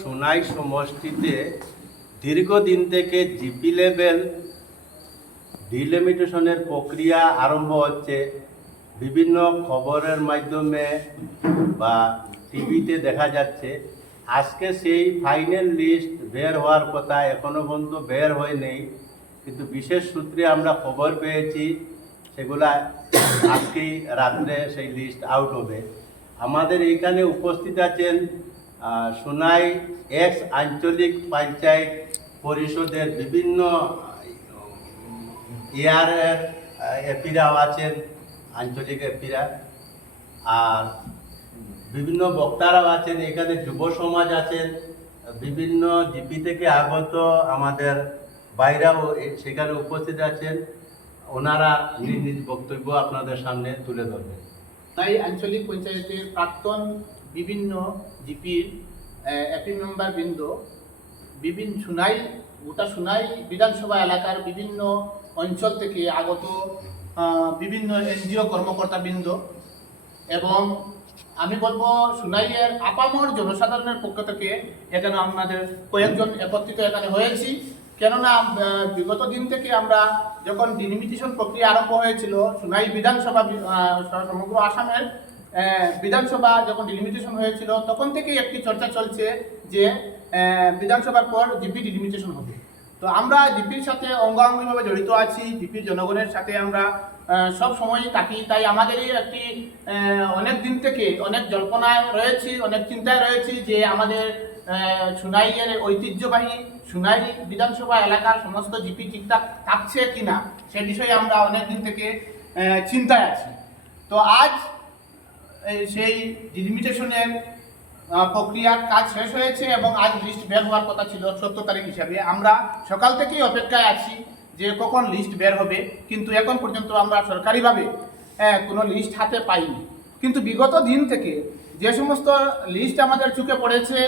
সোনাই সমষ্টিতে দীর্ঘদিন থেকে জিপি লেভেল ডিলিমিটেশনের প্রক্রিয়া আরম্ভ হচ্ছে। বিভিন্ন খবরের মাধ্যমে বা টিভিতে দেখা যাচ্ছে। আজকে সেই ফাইনাল লিস্ট বের হওয়ার কথা এখনও পর্যন্ত বের হয়নি কিন্তু বিশেষ সূত্রে আমরা খবর পেয়েছি, সেগুলা আজকেই রাত্রে সেই লিস্ট আউট হবে। আমাদের এখানে উপস্থিত আছেন সোনাই এক্স আঞ্চলিক পঞ্চায়েত পরিষদের বিভিন্ন ইয়ারের এপিরাও আছেন, আঞ্চলিক এপিরা। আর বিভিন্ন বক্তারাও আছেন, এখানে যুব সমাজ আছেন, বিভিন্ন জিপি থেকে আগত আমাদের বাইরাও সেখানে উপস্থিত আছেন। ওনারা নিজ নিজ বক্তব্য আপনাদের সামনে তুলে ধরবেন। তাই আঞ্চলিক পঞ্চায়েতের প্রাক্তন বিভিন্ন জিপির এপি মেম্বার বৃন্দ, বিভিন্ন সুনাই গোটা সুনাই বিধানসভা এলাকার বিভিন্ন অঞ্চল থেকে আগত বিভিন্ন এনজিও কর্মকর্তা বৃন্দ এবং আমি বলব সুনাইয়ের আপামর জনসাধারণের পক্ষ থেকে এখানে আমাদের কয়েকজন একত্রিত এখানে হয়েছি। কেননা বিগত দিন থেকে আমরা যখন ডিলিমিটেশন প্রক্রিয়া আরম্ভ হয়েছিল সুনাই বিধানসভা সমগ্র আসামের বিধানসভা যখন ডিলিমিটেশন হয়েছিল, তখন থেকেই একটি চর্চা চলছে যে বিধানসভার পর জিপি ডিলিমিটেশন হবে। তো আমরা জিপির সাথে অঙ্গাঙ্গিভাবে জড়িত আছি জিপির জনগণের সাথে আমরা সব সময়ই থাকি। তাই আমাদেরই একটি অনেক দিন থেকে অনেক জল্পনায় রয়েছি, অনেক চিন্তায় রয়েছি যে আমাদের সুনাইয়ের ঐতিহ্যবাহী সুনাই বিধানসভা এলাকার সমস্ত জিপি ঠিকঠাক থাকছে কিনা, সে বিষয়ে আমরা অনেক দিন থেকে চিন্তায় আছি। তো আজ সেই ডিলিমিটেশনের প্রক্রিয়ার কাজ শেষ হয়েছে এবং আজ লিস্ট বের হওয়ার কথা ছিল সত্য তারিখ হিসাবে। আমরা সকাল থেকেই অপেক্ষায় আছি যে কখন লিস্ট বের হবে কিন্তু এখন পর্যন্ত আমরা সরকারিভাবে আহ, কোনো লিস্ট হাতে পাইনি। কিন্তু বিগত দিন থেকে যে সমস্ত লিস্ট আমাদের চোখে পড়েছে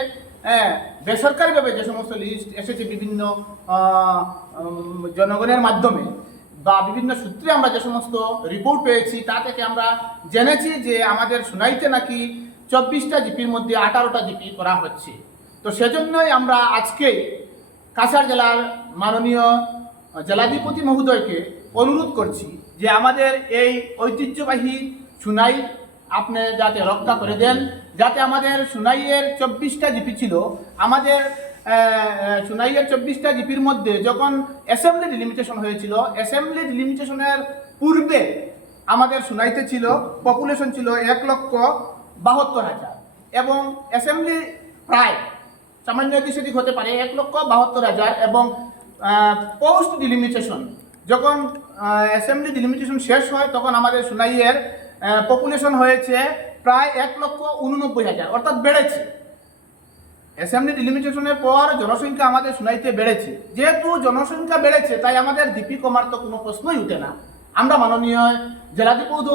হ্যাঁ বেসরকারিভাবে যে সমস্ত লিস্ট এসেছে বিভিন্ন জনগণের মাধ্যমে বা বিভিন্ন সূত্রে আমরা যে সমস্ত রিপোর্ট পেয়েছি, তা থেকে আমরা জেনেছি যে আমাদের সুনাইতে নাকি চব্বিশটা জিপির মধ্যে আঠারোটা জিপি করা হচ্ছে। তো সেজন্যই আমরা আজকে কাছাড় জেলার মাননীয় জেলাধিপতি মহোদয়কে অনুরোধ করছি যে আমাদের এই ঐতিহ্যবাহী সুনাই আপনি যাতে রক্ষা করে দেন, যাতে আমাদের সুনাইয়ের চব্বিশটা জিপি ছিল, আমাদের আহ, চব্বিশটা জিপির মধ্যে যখন অ্যাসেম্বলি ডিলিমিটেশন হয়েছিল অ্যাসেম্বলি ডিলিমিটেশনের পূর্বে আমাদের সুনাইতে ছিল পপুলেশন ছিল এক লক্ষ বাহাত্তর হাজার। এবং অ্যাসেম্বলি প্রায় সামান্য সেদিক হতে পারে এক লক্ষ বাহাত্তর হাজার। এবং পোস্ট ডিলিমিটেশন যখন অ্যাসেম্বলি ডিলিমিটেশন শেষ হয় তখন আমাদের সুনাইয়ের পপুলেশন হয়েছে প্রায় এক লক্ষ উননব্বই হাজার অর্থাৎ বেড়েছে। অ্যাসেম্বলি ডিলিমিটেশনের পর জনসংখ্যা আমাদের সুনাইতে বেড়েছে। যেহেতু জনসংখ্যা বেড়েছে, তাই আমাদের ডিপি কমার তো কোনো প্রশ্নই উঠে না। আমরা মাননীয় জেলাধিপতি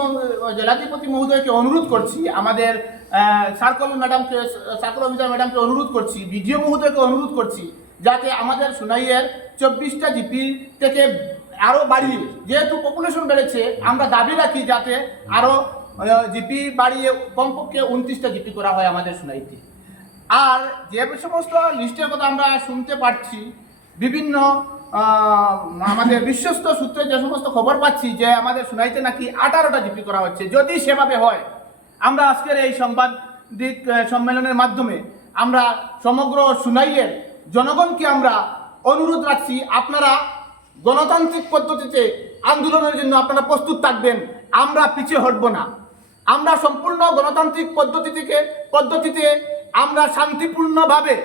জেলাধিপতি মহোদয়কে অনুরোধ করছি, আমাদের সার্কল ম্যাডামকে সার্কল অফিসার ম্যাডামকে অনুরোধ করছি, বিডিও মহোদয়কে অনুরোধ করছি, যাতে আমাদের সুনাইয়ের চব্বিশটা জিপি থেকে আরও বাড়িয়ে, যেহেতু পপুলেশন বেড়েছে, আমরা দাবি রাখি যাতে আরও জিপি বাড়িয়ে কমপক্ষে উনত্রিশটা জিপি করা হয় আমাদের সুনাইতে আর যে সমস্ত লিস্টের কথা আমরা শুনতে পাচ্ছি, বিভিন্ন আমাদের বিশ্বস্ত সূত্রে যে সমস্ত খবর পাচ্ছি যে আমাদের শুনাইতে নাকি আঠারোটা জিপি করা হচ্ছে, যদি সেভাবে হয়, আমরা আজকের এই সাংবাদিক সম্মেলনের মাধ্যমে আমরা সমগ্র সুনাইয়ের জনগণকে আমরা অনুরোধ রাখছি, আপনারা গণতান্ত্রিক পদ্ধতিতে আন্দোলনের জন্য আপনারা প্রস্তুত থাকবেন, আমরা পিছিয়ে হটব না। আমরা সম্পূর্ণ গণতান্ত্রিক পদ্ধতি থেকে, পদ্ধতিতে আমরা শান্তিপূর্ণভাবে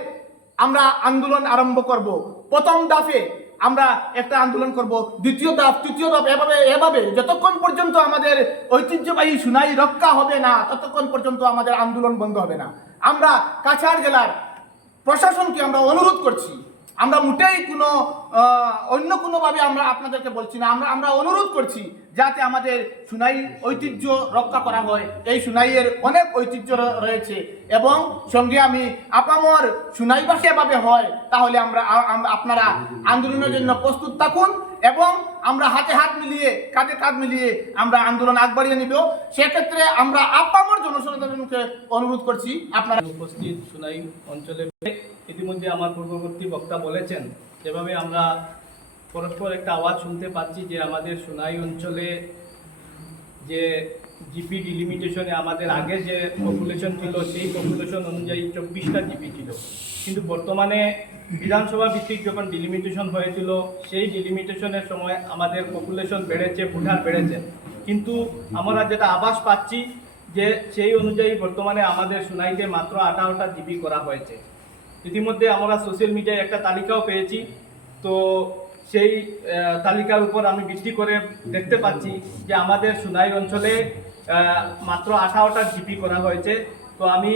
আমরা আন্দোলন আরম্ভ করব। প্রথম দাফে আমরা একটা আন্দোলন করব। দ্বিতীয় দাফ তৃতীয় দাফ এভাবে এভাবে। যতক্ষণ পর্যন্ত আমাদের ঐতিহ্যবাহী সুনাই রক্ষা হবে না, ততক্ষণ পর্যন্ত আমাদের আন্দোলন বন্ধ হবে না। আমরা কাছাড় জেলার প্রশাসনকে আমরা অনুরোধ করছি। আমরা মোটেই কোনো অন্য কোনোভাবে আমরা আপনাদেরকে বলছি না। আমরা আমরা অনুরোধ করছি যাতে আমাদের সুনাই ঐতিহ্য রক্ষা করা হয়। এই সুনাইয়ের অনেক ঐতিহ্য রয়েছে এবং সঙ্গে আমি আপামর সুনাইবাসী এভাবে হয়, তাহলে আমরা আপনারা আন্দোলনের জন্য প্রস্তুত থাকুন এবং আমরা হাতে হাত মিলিয়ে, কাঁধে কাঁধ মিলিয়ে আমরা আন্দোলন আগ বাড়িয়ে নিব। সেক্ষেত্রে আমরা আপামর জনসাধারণকে অনুরোধ করছি, আপনারা উপস্থিত সুনাই অঞ্চলে ইতিমধ্যে আমার পূর্ববর্তী বক্তা বলেছেন, যেভাবে আমরা পরস্পর একটা আওয়াজ শুনতে পাচ্ছি যে আমাদের সোনাই অঞ্চলে যে জিপি ডিলিমিটেশনে আমাদের আগে যে পপুলেশন ছিল, সেই পপুলেশন অনুযায়ী চব্বিশটা জিপি ছিল। কিন্তু বর্তমানে বিধানসভা ভিত্তিক যখন ডিলিমিটেশন হয়েছিল, সেই ডিলিমিটেশনের সময় আমাদের পপুলেশন বেড়েছে, ভোটার বেড়েছে। কিন্তু আমরা যেটা আভাস পাচ্ছি যে সেই অনুযায়ী বর্তমানে আমাদের সুনাইতে মাত্র আঠারোটা জিপি করা হয়েছে। ইতিমধ্যে আমরা সোশ্যাল মিডিয়ায় একটা তালিকাও পেয়েছি। তো সেই তালিকার উপর আমি ভিত্তি করে দেখতে পাচ্ছি যে আমাদের সুনাই অঞ্চলে মাত্র আঠারোটা জিপি করা হয়েছে। তো আমি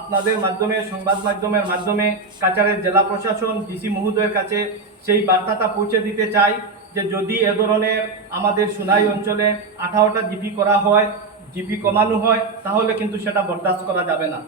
আপনাদের মাধ্যমে, সংবাদ মাধ্যমের মাধ্যমে কাছাড়ের জেলা প্রশাসন, ডিসি মহোদয়ের কাছে সেই বার্তাটা পৌঁছে দিতে চাই যে যদি এ ধরনের আমাদের সুনাই অঞ্চলে আঠারোটা জিপি করা হয়, জিপি কমানো হয়, তাহলে কিন্তু সেটা বরদাস্ত করা যাবে না।